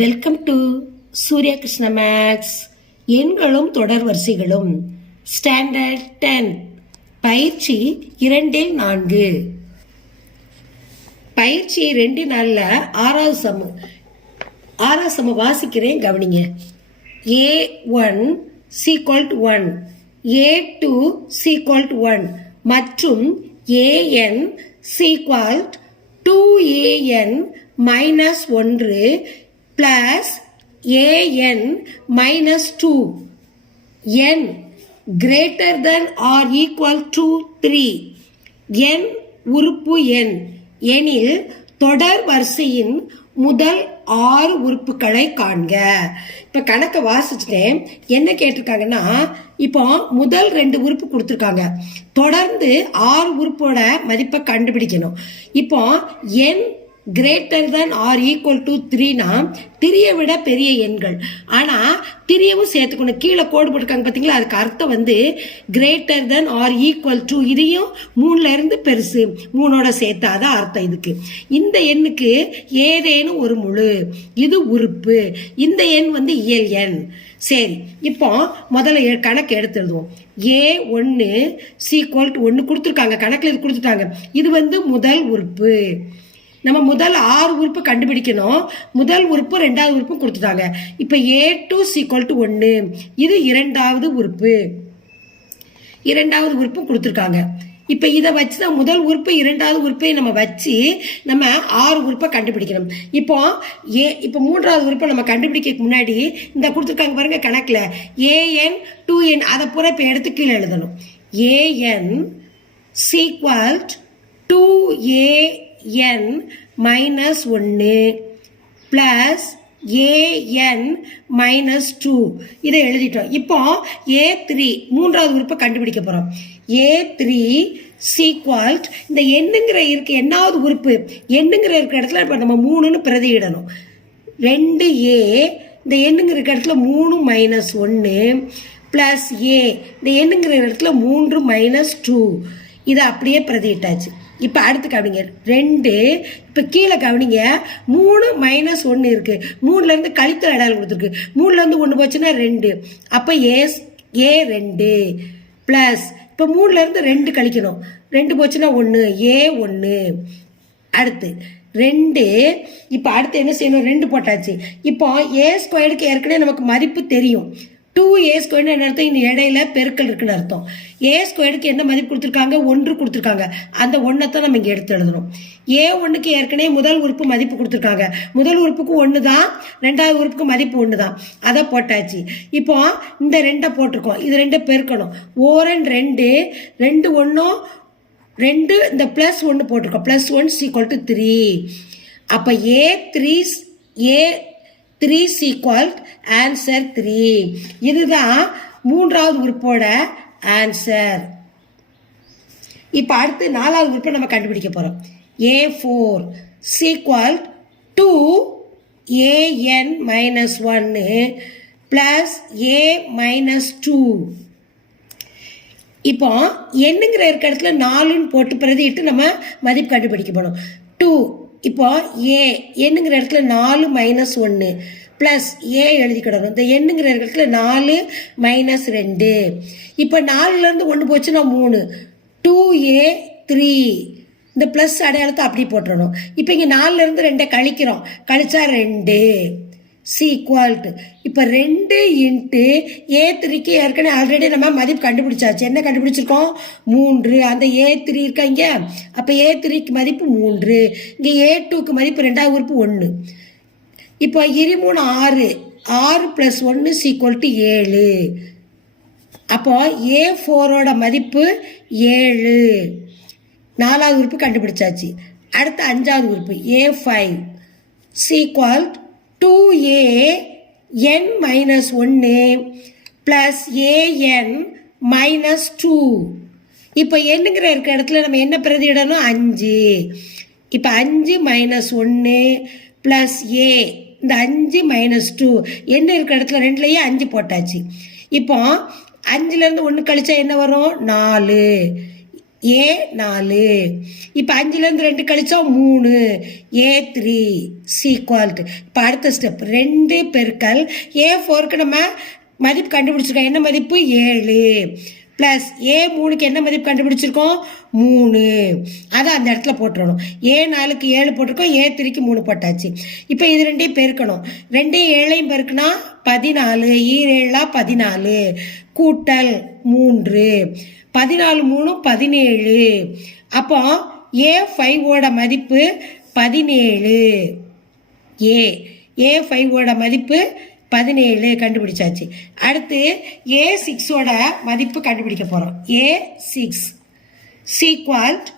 Welcome to Surya Krishna maths. எண்களும் தொடர் வரிசைகளும் standard 10 பயிற்சி 2-4. பயிற்சி 2-4 ஆறாவது சம வாசிக்கிறேன், கவனிங்க. A1 = 1, A2 = 1 மற்றும் AN = 2AN - 1 plus AN minus 2. N greater than or equal to 3. N உறுப்பு எண் எனில் தொடர் வரிசையின் முதல் 6 உறுப்புகளை காண்க. இப்ப கணக்கை வாசிச்சுட்டேன். என்ன கேட்டிருக்காங்கன்னா, இப்போ முதல் 2 உறுப்பு கொடுத்துருக்காங்க. தொடர்ந்து 6 உறுப்போட மதிப்பை கண்டுபிடிக்கணும். இப்போ n greater than or equal to 3னா 3யை விட பெரிய எண்கள். ஆனா 3யவும் சேர்த்துக்கணும். கீழே கோடு போட்டிருக்காங்க பார்த்தீங்களா, அதுக்கு அர்த்தம் greater than or equal to, இதையும் 3ல இருந்து பெருசு 3ஓட சேர்த்தாதான் அர்த்தம் இதுக்கு. இந்த எண்ணுக்கு ஏதேனும் ஒரு முழு, இது உறுப்பு. இந்த எண் இயல் எண். சரி, இப்போ முதல்ல கணக்கு எடுத்து எழுதுவோம். A1 = 1 கொடுத்துருக்காங்க, கணக்கில் இது கொடுத்துட்டாங்க. இது முதல் உறுப்பு. நம்ம முதல் 6 உறுப்பு கண்டுபிடிக்கணும். முதல் உறுப்பு 2வது உறுப்பு கொடுத்துட்டாங்க. இப்ப A2 = 1, இது 2வது உறுப்பு. 2வது உறுப்பு கொடுத்துருக்காங்க. இப்ப இதை வச்சுதான் முதல் உறுப்பு 2வது உறுப்பை நம்ம வச்சு நம்ம 6 உறுப்பை கண்டுபிடிக்கணும். இப்போ 3வது உறுப்பை நம்ம கண்டுபிடிக்க முன்னாடி இந்த கொடுத்துருக்காங்க பாருங்க கணக்குல, AN 2N அதை பூரா இப்ப எடுத்து கீழே எழுதணும். AN = 2AN - 1 plus AN - 2 இதை எழுதிட்டோம். இப்போ A3 3வது உறுப்பை கண்டுபிடிக்க போறோம். A3 = இந்த எண்ணுங்கிற இருக்கு என்னாவது உறுப்பு, எண்ணுங்கிற இருக்கிற இடத்துல இப்ப நம்ம 3ன்னு பிரதியிடணும். 2A இந்த எண்ணுங்கிற இருக்கிற இடத்துல 3 - 1 பிளஸ் A இந்த எண்ணுங்கிற இடத்துல 3 - 2 இதை அப்படியே பிரதியிட்டாச்சு. இப்ப அடுத்து கவனிங்க 2. இப்ப கீழே கவனிங்க 3 - 1 இருக்கு. 3ல இருந்து கழித்தல் அடையாளம் கொடுத்துருக்கு. 3ல இருந்து 1 போச்சுன்னா 2. அப்ப A2 பிளஸ் இப்ப 3ல இருந்து 2 கழிக்கணும். 2 போச்சுன்னா 1, A1. அடுத்து 2. இப்ப அடுத்து என்ன செய்யணும், 2 போட்டாச்சு. இப்போ A² ஏற்கனவே நமக்கு மதிப்பு தெரியும். 2A² என்ன அர்த்தம், இந்த இடையில பெருக்கல் இருக்குன்னு அர்த்தம். A² என்ன மதிப்பு கொடுத்துருக்காங்க, 1 கொடுத்துருக்காங்க. அந்த 1 தான் நம்ம இங்க எடுத்து எழுதணும். A1 ஏற்கனவே முதல் உறுப்பு மதிப்பு கொடுத்துருக்காங்க. முதல் உறுப்புக்கு 1 தான், 2வது உறுப்புக்கு மதிப்பு 1 தான். அதை போட்டாச்சு. இப்போ இந்த 2 போட்டிருக்கோம், இது 2 பெருக்கணும். 4 2 2 1 2 இந்த பிளஸ் 1 போட்டிருக்கோம். +1 = 3. அப்ப A3 ஆன்சர் 3. இதுதான் 3வது உறுப்போட ஆன்சர். இப்ப அடுத்து 4வது உறுப்பை நம்ம கண்டுபிடிக்க போறோம். A4 = 2AN - 1 plus A - 2. இப்போ எண்ணுங்கிற இருக்க இடத்துல 4ன்னு போட்டு பிரதிட்டு நம்ம மதிப்பு கண்டுபிடிக்க போறோம். 2 இப்போ A எண்ணுங்கிற இடத்துல 4 - 1 பிளஸ் A எழுதிக்கிடணும். இந்த எண்ணுங்கிற இடத்துல 4 - 2. இப்போ 4ல இருந்து 1 போச்சுன்னா 3, 2A3 இந்த பிளஸ் அடையாளத்தை அப்படி போட்டுறணும். இப்போ இங்க 4ல இருந்து 2 கழிக்கிறோம், கழிச்சா 2 = இப்ப 2 × A3க்கு ஏற்கனவே ஆல்ரெடி நம்ம மதிப்பு கண்டுபிடிச்சாச்சு. என்ன கண்டுபிடிச்சிருக்கோம், 3. அந்த A3 இருக்கா இங்க, அப்ப A3க்கு மதிப்பு 3. இங்க A2க்கு மதிப்பு 2வது உறுப்பு 1. இப்போ 23 6 6 + 1 = 7. அப்போ A4ஓட மதிப்பு 7. 4வது உறுப்பு கண்டுபிடிச்சாச்சு. அடுத்து 5வது உறுப்பு A5 = 2AN - 1 plus AN - 2. இப்போ எண்ணுங்கிற இருக்க இடத்துல நம்ம என்ன பிரதியிடணும், 5. இப்போ 5 - 1 plus A இந்த 5 - 2 என்ன இருக்க இடத்துல 2லயே 5 போட்டாச்சு. இப்போ 5ல இருந்து 1 கழிச்சா என்ன வரும், 4. ஏ 4. இப்போ 5லேருந்து 2 கழிச்சா 3, A3 சீக்வால்ட். இப்போ அடுத்த ஸ்டெப் 2 பெருக்கல் A4க்கு நம்ம மதிப்பு கண்டுபிடிச்சிருக்கோம். என்ன மதிப்பு 7 ப்ளஸ் A3க்கு என்ன மதிப்பு கண்டுபிடிச்சிருக்கோம் 3. அதை அந்த இடத்துல போட்டுறணும். A4க்கு 7 போட்டிருக்கோம், A3க்கு 3 போட்டாச்சு. இப்போ இது ரெண்டையும் பெருக்கணும். 2யும் 7யும் பெருக்குனா 14, 7 14 கூட்டல் 3, 14 3 17. அப்போ A5ஓட மதிப்பு 17. A5ஓட மதிப்பு 17 கண்டுபிடிச்சாச்சு. அடுத்து A6ஓட மதிப்பு கண்டுபிடிக்க போகிறோம். A6 சீக்வால்ட்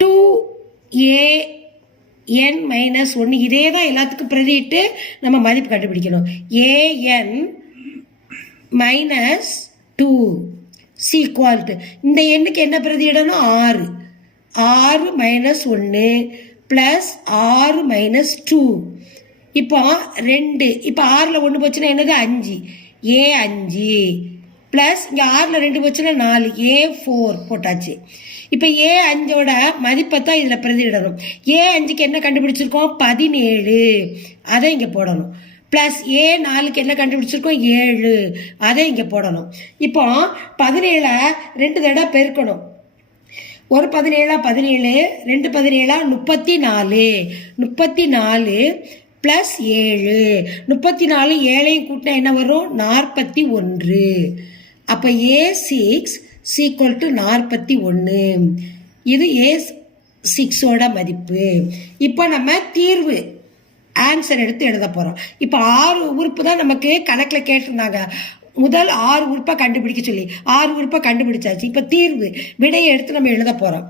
2AN - 1. இதே தான் எல்லாத்துக்கும் பிரதிட்டு நம்ம மதிப்பு கண்டுபிடிக்கணும். AN - 2 சீக்வால்ட். இந்த எண்ணுக்கு என்ன பிரதியிடணும் 6. 6 - 1 ப்ளஸ் 6 - 2. இப்போ 2. இப்போ 6ல் 1 போச்சுன்னா என்னது 5. A5 ப்ளஸ் இங்கே 6ல் 2 போச்சுன்னா 4, A4 போட்டாச்சு. இப்போ A5ஓட மதிப்பை தான் இதில் பிரதியிடணும். A5க்கு என்ன கண்டுபிடிச்சிருக்கோம் 17. அதை இங்கே போடணும். ப்ளஸ் A4க்கு என்ன கண்டுபிடிச்சிருக்கோம் 7. அதை இங்கே போடணும். இப்போ 17 2 தடவை பெருக்கணும். ஒரு 17 17, 2 17 34. 34 ப்ளஸ் 7. 34 7ஐயும் கூட்டினா என்ன வரும் 41. அப்போ A6 = 41. இது A6ஓட மதிப்பு. இப்போ நம்ம தீர்வு ஆன்சர் எடுத்து எழுத போகிறோம். இப்போ 6 உறுப்பு தான் நமக்கு கணக்கில் கேட்டிருந்தாங்க. முதல் 6 உறுப்பை கண்டுபிடிக்க சொல்லி 6 உறுப்பை கண்டுபிடிச்சாச்சு. இப்போ தீர்வு விடையை எடுத்து நம்ம எழுத போகிறோம்.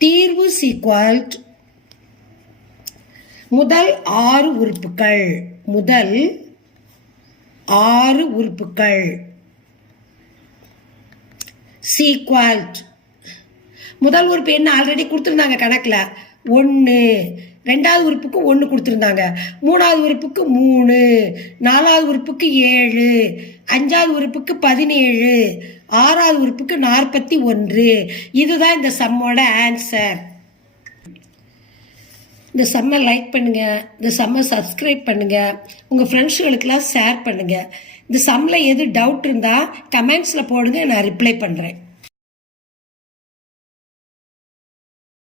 தீர்வு சீக்வால்ட் முதல் 6 உறுப்புகள். முதல் 6 உறுப்புகள் சீக்வால்ட். முதல் உறுப்பு என்ன ஆல்ரெடி கொடுத்துருந்தாங்க கணக்கில் 1. 2வது உறுப்புக்கு 1 கொடுத்துருந்தாங்க. 3வது உறுப்புக்கு 3. 4வது உறுப்புக்கு 7. 5வது உறுப்புக்கு 17. 6வது உறுப்புக்கு 41. இதுதான் இந்த சம்மோட ஆன்சர். இந்த சம்மை லைக் பண்ணுங்கள். இந்த சம்மை சப்ஸ்கிரைப் பண்ணுங்கள். உங்கள் ஃப்ரெண்ட்ஸுகளுக்கெல்லாம் ஷேர் பண்ணுங்கள். இந்த சம்மில் எது டவுட் இருந்தால் கமெண்ட்ஸில் போடுங்க, நான் ரிப்ளை பண்ணுறேன்.